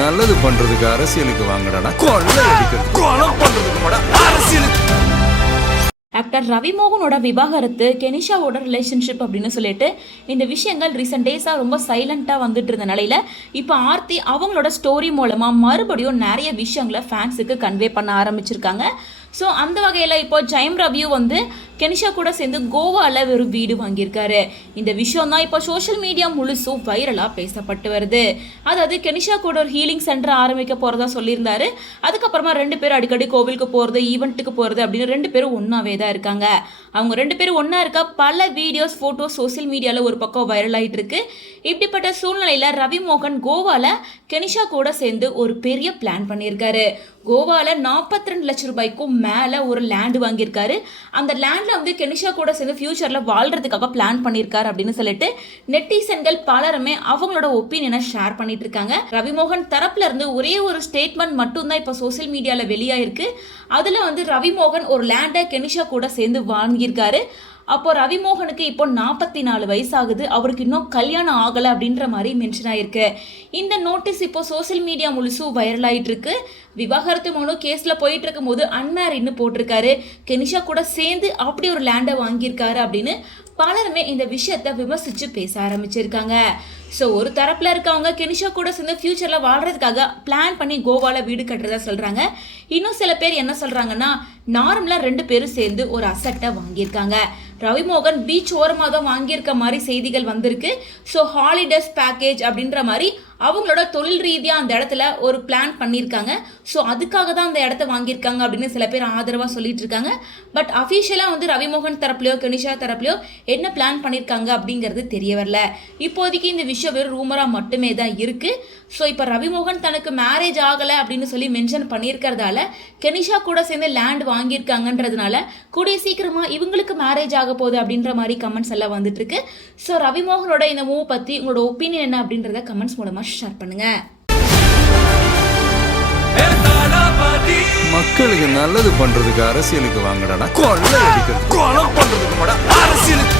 நல்லது பண்றதுக்கு அரசியலுக்கு வாங்கடா, கொள்ளை அடிக்கிறது கொலை பண்றதுக்கு அரசியலுக்கு. ஆக்டர் ரவிமோகனோட விவாகரத்து, கெனிஷாவோட ரிலேஷன்ஷிப் அப்படின்னு சொல்லிட்டு இந்த விஷயங்கள் ரீசெண்ட் டேஸாக ரொம்ப சைலண்ட்டாக வந்துட்டு இருந்த நிலையில் இப்போ ஆர்த்தி அவங்களோட ஸ்டோரி மூலமாக மறுபடியும் நிறைய விஷயங்களை ஃபேன்ஸுக்கு கன்வே பண்ண ஆரம்பிச்சிருக்காங்க. ஸோ அந்த வகையில் இப்போ ஜெயம் ரவியூ வந்து கெனிஷா கூட சேர்ந்து கோவாவில் ஒரு வீடு வாங்கியிருக்காரு. இந்த விஷயம் தான் இப்போ சோஷியல் மீடியா முழுசும் வைரலாக பேசப்பட்டு வருது. அதாவது கெனிஷா கூட ஒரு ஹீலிங் சென்டர் ஆரம்பிக்க போகிறதா சொல்லியிருந்தாரு. அதுக்கப்புறமா 2 பேரும் அடிக்கடி கோவிலுக்கு போகிறது, ஈவெண்ட்டுக்கு போகிறது அப்படின்னு 2 பேரும் ஒன்றாவே தான் இருக்காங்க. அவங்க 2 பேரும் ஒன்றா இருக்க பல வீடியோஸ், ஃபோட்டோஸ் சோஷியல் மீடியாவில் ஒரு பக்கம் வைரல் ஆகிட்டு இருக்கு. இப்படிப்பட்ட சூழ்நிலையில் ரவிமோகன் கோவாவில் கெனிஷா கூட சேர்ந்து ஒரு பெரிய பிளான் பண்ணியிருக்காரு. கோவாவில் 42 லட்சம் ரூபாய்க்கும் மேலே ஒரு லேண்டு வாங்கியிருக்காரு. அந்த லேண்டில் வந்து கெனிஷா கூட சேர்ந்து ஃபியூச்சரில் வாழ்கிறதுக்காக பிளான் பண்ணியிருக்காரு அப்படின்னு சொல்லிட்டு நெட்டிசன்கள் பலருமே அவங்களோட ஒப்பீனியனை ஷேர் பண்ணிட்டு இருக்காங்க. ரவிமோகன் தரப்புல இருந்து ஒரே ஒரு ஸ்டேட்மெண்ட் மட்டும்தான் இப்போ சோசியல் மீடியாவில் வெளியாயிருக்கு. அதில் வந்து ரவிமோகன் ஒரு லேண்டை கெனிஷா கூட சேர்ந்து வாங்கியிருக்காரு. அப்போ ரவிமோகனுக்கு இப்போ 44 வயசாகுது, அவருக்கு இன்னும் கல்யாணம் ஆகலை அப்படின்ற மாதிரி மென்ஷன் ஆயிருக்கு. இந்த நோட்டீஸ் இப்போ சோசியல் மீடியா முழுசும் வைரல் ஆகிட்டு இருக்கு. விவாகரத்து மனு கேஸில் போயிட்டு இருக்கும் போது அன்மேரிட்னு போட்டிருக்காரு. கெனிஷா கூட சேர்ந்து அப்படி ஒரு லேண்டை வாங்கியிருக்காரு அப்படின்னு பலருமே இந்த விஷயத்தை விமர்சித்து பேச ஆரம்பிச்சிருக்காங்க. ஸோ ஒரு தரப்பில் இருக்கவங்க கெனிஷா கூட சேர்ந்து ஃபியூச்சரில் வாழ்கிறதுக்காக பிளான் பண்ணி கோவாவில் வீடு கட்டுறதா சொல்கிறாங்க. இன்னும் சில பேர் என்ன சொல்கிறாங்கன்னா, நார்மலாக 2 பேரும் சேர்ந்து ஒரு அசட்டை வாங்கியிருக்காங்க. ரவிமோகன் பீச் ஓரமாக தான் வாங்கியிருக்க மாதிரி செய்திகள் வந்திருக்கு. ஸோ ஹாலிடேஸ் பேக்கேஜ் அப்படின்ற மாதிரி அவங்களோட தொழில் ரீதியாக அந்த இடத்துல ஒரு பிளான் பண்ணியிருக்காங்க. ஸோ அதுக்காக தான் அந்த இடத்த வாங்கியிருக்காங்க அப்படின்னு சில பேர் ஆதரவாக சொல்லிட்டு இருக்காங்க. பட் அஃபிஷியலாக வந்து ரவிமோகன் தரப்புலையோ கெனிஷா தரப்புலையோ என்ன பிளான் பண்ணியிருக்காங்க அப்படிங்கிறது தெரிய வரல. இப்போதைக்கு இந்த விஷயம் வெறும் ரூமராக மட்டுமே தான் இருக்குது. ஸோ இப்போ ரவிமோகன் தனக்கு மேரேஜ் ஆகலை அப்படின்னு சொல்லி மென்ஷன் பண்ணியிருக்கிறதால கெனிஷா கூட சேர்ந்து லேண்ட் வாங்கியிருக்காங்கன்றதுனால கூடிய சீக்கிரமாக இவங்களுக்கு மேரேஜ் ஆக போகுது அப்படின்ற மாதிரி கமெண்ட்ஸ் எல்லாம் வந்துட்டு இருக்கு. ஸோ ரவிமோகனோட இந்த மூவ் பற்றி உங்களோட ஒப்பீனியன் என்ன அப்படின்றத கமெண்ட்ஸ் மூலமாக ஷேர் பண்ணுங்க. மக்களுக்கு நல்லது பண்றதுக்கு அரசியலுக்கு வாங்கடா, கொள்ளை அடிக்கிறது கொலை பண்றதுக்கு அரசியலுக்கு.